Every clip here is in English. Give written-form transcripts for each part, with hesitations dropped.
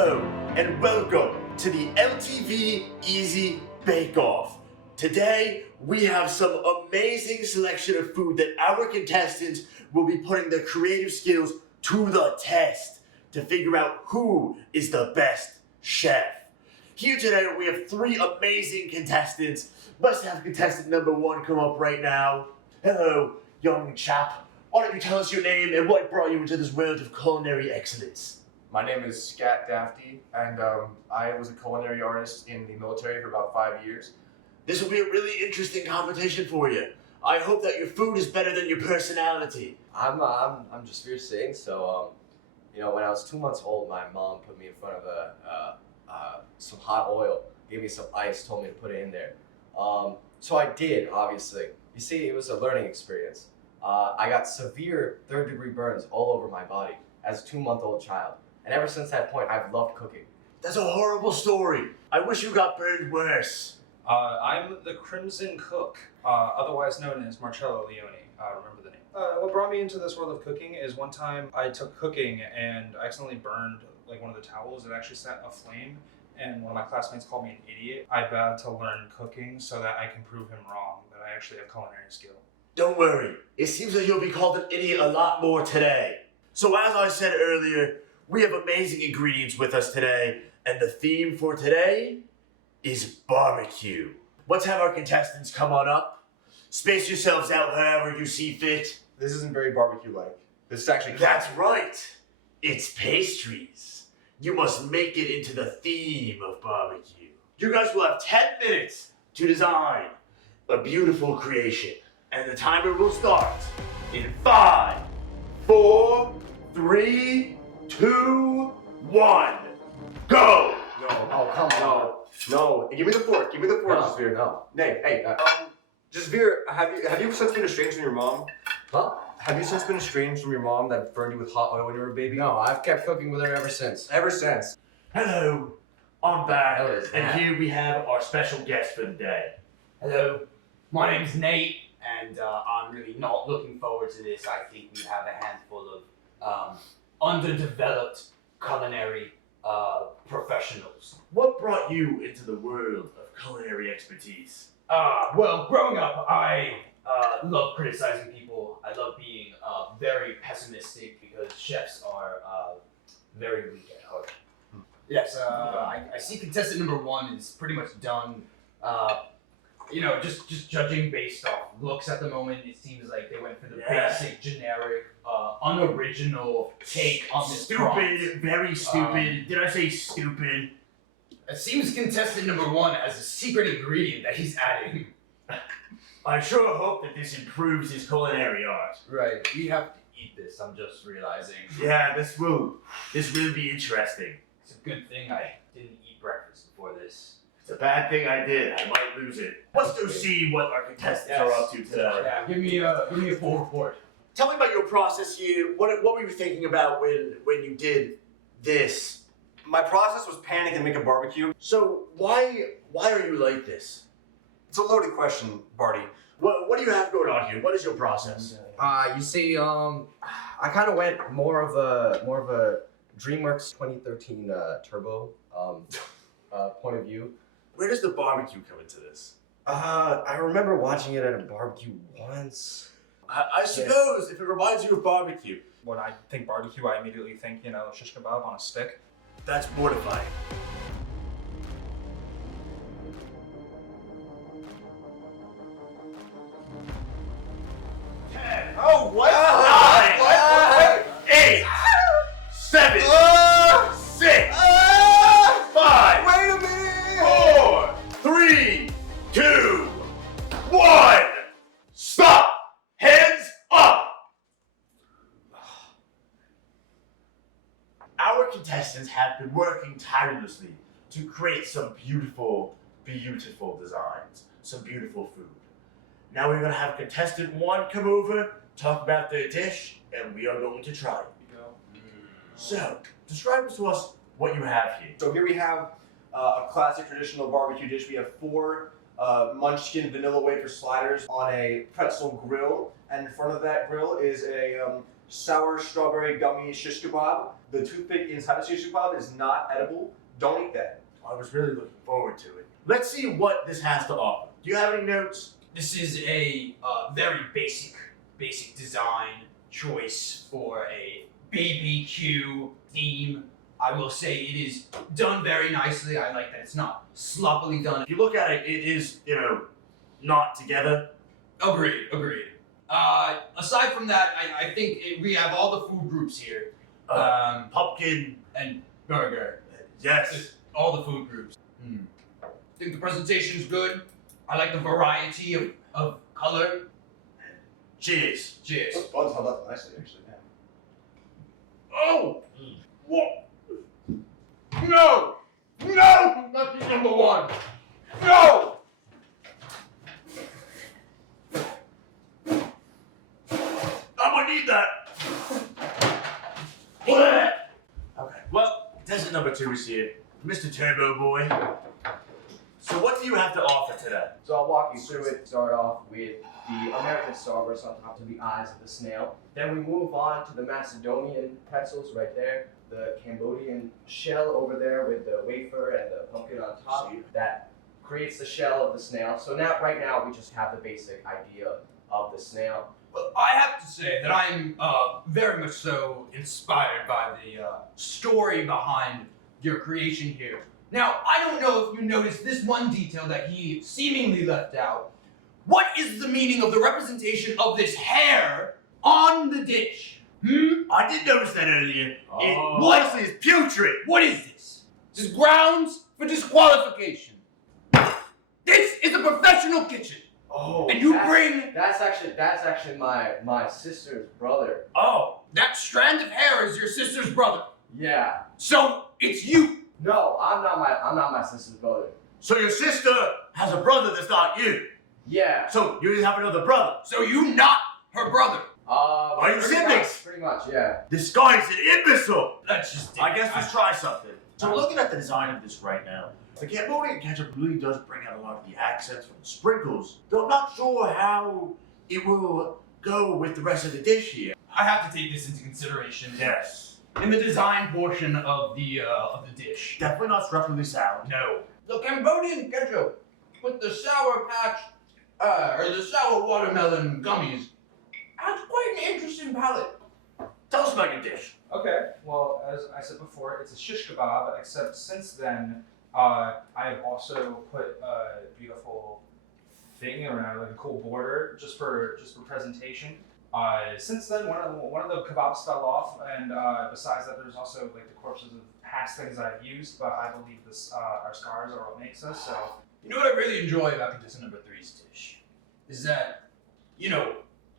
Hello and welcome to the LTV Easy Bake Off. Today we have some amazing selection of food that our contestants will be putting their creative skills to the test to figure out who is the best chef. Here today we have three amazing contestants. Let's have contestant number one come up right now. Hello, young chap. Why don't you tell us your name and what brought you into this world of culinary excellence? My name is Scat Dafty, and I was a culinary artist in the military for about 5 years. This will be a really interesting competition for you. I hope that your food is better than your personality. I'm just here saying. So, when I was 2 months old, my mom put me in front of some hot oil, gave me some ice, told me to put it in there. So I did, obviously. You see, it was a learning experience. I got severe third-degree burns all over my body as a 2-month-old child. And ever since that point, I've loved cooking. That's a horrible story. I wish you got burned worse. I'm the Crimson Cook, otherwise known as Marcello Leone. Remember the name. What brought me into this world of cooking is one time I took cooking and I accidentally burned like one of the towels. It actually set aflame, and one of my classmates called me an idiot. I vowed to learn cooking so that I can prove him wrong, that I actually have culinary skill. Don't worry. It seems like you'll be called an idiot a lot more today. So as I said earlier, we have amazing ingredients with us today, and the theme for today is barbecue. Let's have our contestants come on up. Space yourselves out however you see fit. This isn't very barbecue-like. This is actually That's right. It's pastries. You must make it into the theme of barbecue. You guys will have 10 minutes to design a beautiful creation. And the timer will start in 5, 4, 3, 2, 1. Go! No. Oh, come on. No. Give me the fork. Give me the fork, No. Jasveer. No. Hey, Jasveer, have you since been estranged from your mom? Huh? Have you since been estranged from your mom that burned you with hot oil when you were a baby? No, I've kept cooking with her ever since. Ever since. Hello, I'm back, Hello, it's and Nat. here we have our special guest for the day. Hello, my name's Nate, and I'm really not looking forward to this. I think we have a handful of underdeveloped culinary professionals. What brought you into the world of culinary expertise? Well, growing up, I love criticizing people. I love being very pessimistic because chefs are very weak at heart. Yes, I see contestant number one is pretty much done. Just judging based off looks at the moment, it seems like they went for the basic, generic, unoriginal take on this prompt. Stupid, very stupid. Did I say stupid? It seems contestant number one has a secret ingredient that he's adding. I sure hope that this improves his culinary art. Right, we have to eat this, I'm just realizing. Yeah, this will be interesting. It's a good thing I didn't eat breakfast before this. It's a bad thing I did. I might lose it. Let's go see what our contestants are up to today. Yeah, give me a full report. Tell me about your process here. What were you thinking about when you did this? My process was panic and make a barbecue. So why are you like this? It's a loaded question, Barty. What do you have going on here? What is your process? You see, I kind of went more of a DreamWorks 2013 Turbo point of view. Where does the barbecue come into this? I remember watching it at a barbecue once. I suppose if it reminds you of barbecue. When I think barbecue, I immediately think, shish kebab on a stick. That's mortifying. Oh, what? 9, 8, 7, 6, 5, Wait a minute! 4, 3, 2, 1. Stop! Hands up! Our contestants have been working tirelessly to create some beautiful, beautiful designs, some beautiful food. Now we're going to have contestant one come over, talk about their dish, and we are going to try it. So, describe to us what you have here. So here we have a classic traditional barbecue dish. We have 4 Munchkin vanilla wafer sliders on a pretzel grill. and in front of that grill is a sour strawberry gummy shish kebab. The toothpick inside the shish kebab is not edible. Don't eat that. I was really looking forward to it. Let's see what this has to offer. Do you have any notes? This is a very basic design choice for a BBQ theme. I will say it is done very nicely. I like that it's not sloppily done. If you look at it, it is, not together. Agreed. Aside from that, I think we have all the food groups here. Pumpkin. And burger. Yes. Just all the food groups. I think the presentation's good. I like the variety of color. Cheers. Cheers. Those buns held up nicely, actually. Yeah. Oh! What? No! No! Not the number one! No! I'm gonna need that. Okay. Well, contestant number 2 is here, Mr. Turbo Boy. So what do you have to offer today? So I'll walk you through it. Start off with the American starburst on top of the eyes of the snail. Then we move on to the Macedonian pretzels right there. The Cambodian shell over there with the wafer and the pumpkin on top. That creates the shell of the snail. So right now we just have the basic idea of the snail. Well, I have to say that I'm very much so inspired by the story behind your creation here. Now, I don't know if you noticed this one detail that he seemingly left out. What is the meaning of the representation of this hair on the dish? I did notice that earlier. Oh. It honestly is putrid. What is this? This is grounds for disqualification. This is a professional kitchen. Oh, And you that's- bring- That's actually my sister's brother. Oh, that strand of hair is your sister's brother. Yeah. So it's you. No, I'm not my sister's brother. So your sister has a brother that's not you. Yeah. So you have another brother. So you not her brother. Are you pretty siblings? much, pretty much, yeah. This guy's an imbecile. Let's just. I guess let's try something. So we're looking at the design of this right now. The Cambodian ketchup really does bring out a lot of the accents from the sprinkles, though I'm not sure how it will go with the rest of the dish here. I have to take this into consideration. Yes. In the design portion of the dish. Definitely not structurally sound. No. The Cambodian ketchup with the sour patch, or the sour watermelon gummies, has quite an interesting palate. Tell us about your dish. Okay, well, as I said before, it's a shish kebab, except since then, I have also put a beautiful thing around, like a cool border, just for presentation. Since then, one of the kebabs fell off, and besides that, there's also like the corpses of past things that I've used. But I believe our scars are what makes us. So You know what I really enjoy about contestant number 3's dish? Is that,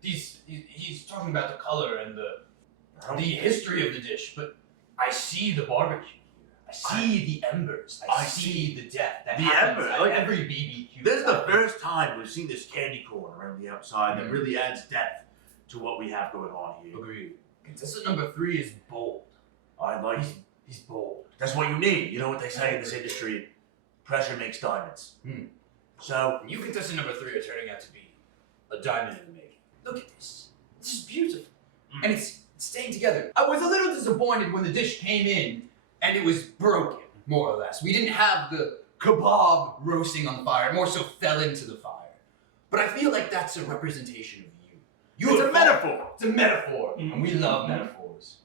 he's talking about the color and the history of the dish, but I see the barbecue here. I see the embers. I see the death that the happens ember, at like, every BBQ. This is the first time we've seen this candy corn around the outside that Mhm. really adds depth to what we have going on here. Agreed. Contestant number 3 is bold. I like it. He's bold. That's what you need. You know what they say in this industry? Pressure makes diamonds. So, And you, contestant number 3, are turning out to be a diamond in the making. Look at this. This is beautiful. And it's staying together. I was a little disappointed when the dish came in and it was broken, more or less. We didn't have the kebab roasting on the fire. It more so fell into the fire. But I feel like that's a representation of you. it's a metaphor. It's a metaphor. And we love metaphors.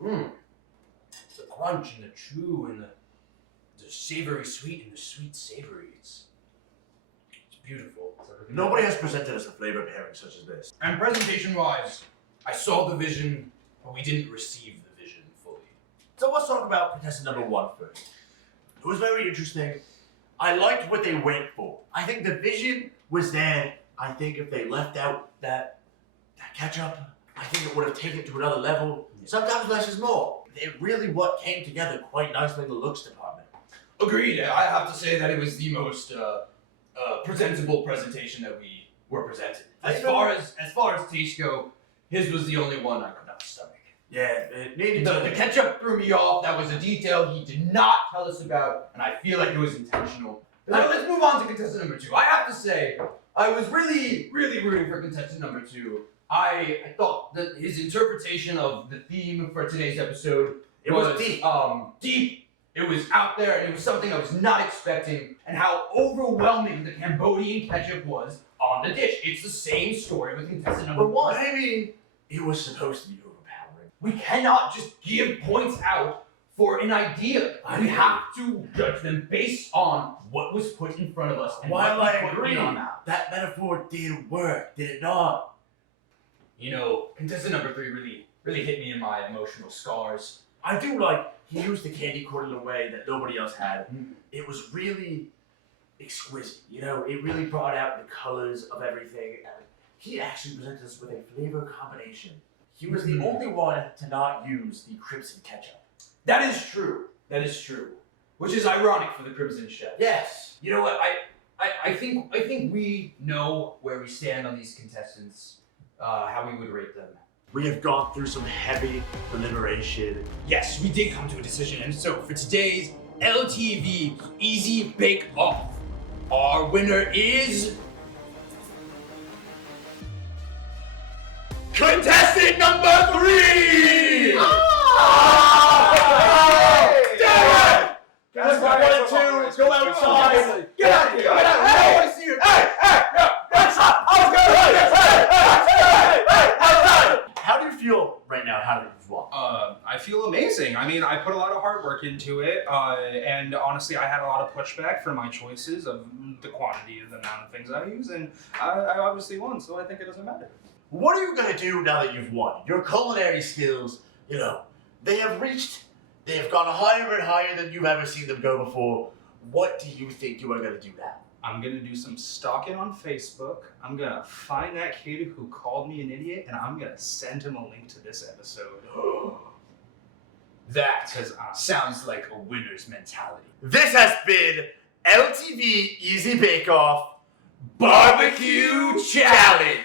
The crunch and the chew and the savory sweet and the sweet savory. It's beautiful. Nobody has presented us a flavor pairing such as this. And presentation wise, I saw the vision, but we didn't receive the vision fully. So let's talk about contestant number 1 first. It was very interesting. I liked what they went for. I think the vision was there. I think if they left out that ketchup, I think it would have taken it to another level. Sometimes less is more. It really what came together quite nicely in the looks department. Agreed. I have to say that it was the most presentable presentation that we were presented. As far as taste go, his was the only one I could not stomach. Yeah, it needed The ketchup threw me off. That was a detail he did not tell us about, and I feel like it was intentional. Now, let's move on to contestant number 2. I have to say, I was really rooting for contestant number 2. I thought that his interpretation of the theme for today's episode was deep. Deep. It was out there, and it was something I was not expecting, and how overwhelming the Cambodian ketchup was on the dish. It's the same story with contestant number 1. Maybe it was supposed to be overpowering. We cannot just give points out for an idea. We have to judge them based on what was put in front of us and While what I we put agree, in on that. that metaphor did work, did it not? You know, contestant number 3 really hit me in my emotional scars. I do like he used the candy corn in a way that nobody else had. It was really exquisite, you know. It really brought out the colors of everything, and he actually presented us with a flavor combination. He was the only one to not use the crimson ketchup. That is true. That is true. Which is ironic for the Crimson Chef. Yes. You know what? I think we know where we stand on these contestants, how we would rate them. We have gone through some heavy deliberation. Yes, we did come to a decision, and so for today's LTV Easy Bake Off, our winner is contestant number 3! Guys, 1 and 2, go outside. Get out of here! Get out! I don't want to see you! How do you feel right now? How did you walk? I feel amazing. I mean, I put a lot of hard work into it, and honestly, I had a lot of pushback for my choices of the quantity and the amount of things I use, and I obviously won, so I think it doesn't matter. What are you gonna do now that you've won? Your culinary skills, you know, they have gone higher and higher than you've ever seen them go before. What do you think you are gonna do now? I'm gonna do some stalking on Facebook. I'm gonna find that kid who called me an idiot, and I'm gonna send him a link to this episode. That sounds like a winner's mentality. This has been LTV Easy Bake Off Barbecue Challenge!